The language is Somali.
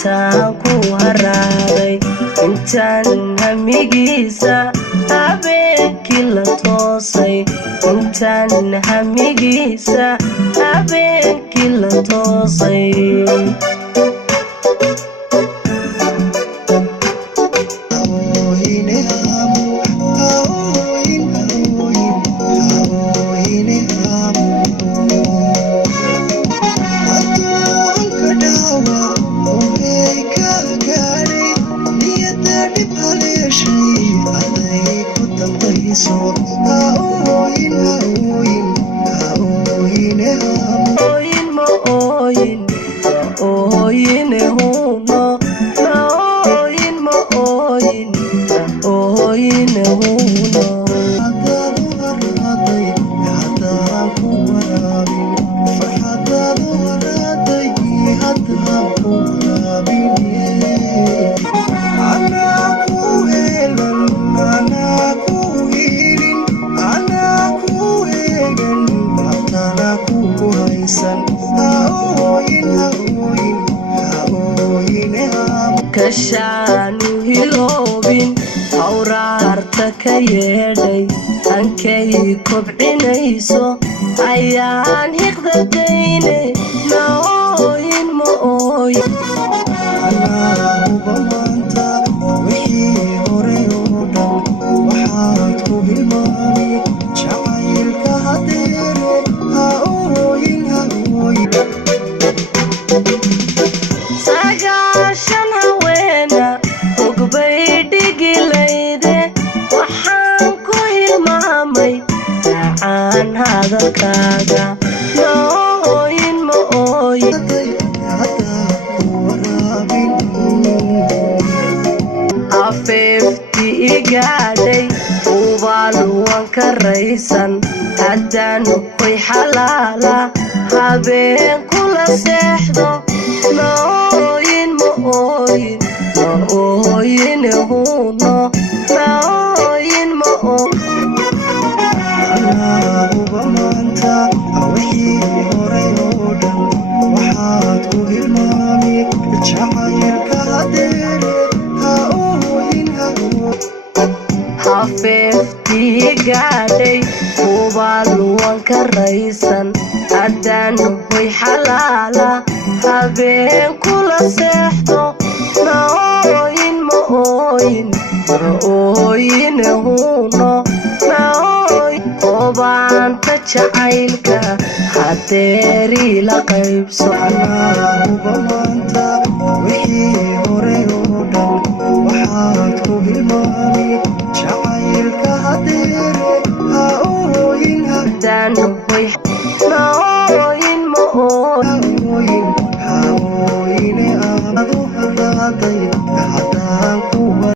intaan ku haraaday intaan hamigiisa habeenkii la toosay intaan hamigiisa habeenkii la toosay kashaanu hiloobin awraarta ka yeedhay hankay kobcinayso ayaan hiqdadayne ma ooyin ma ooyin maanta wixii hore oo dhan waxaad ku hilmaami jacaylka hadeere ha ooyin ha ooyin hadalkaaga ma ooyin ma ooyin afeeftii igaadhay ubaaluwan ka raysan haddaanu way xalaala habeen kula seexdo ma ooyin ma ooyin ma ooyin huno ma ooyin ma ooyin maanta wixii hore oo dhan waxaad ku hilmaami jacaylka hadeere ha ooyin hafeeftii gaadhay ubaaluwan ka raysan haddaanu way xalaala habeen kula seexdo ma ooyin ma ooyin ma ooyin huno ma ooyin obaanta jacaylka hadeeri la qaybso maanta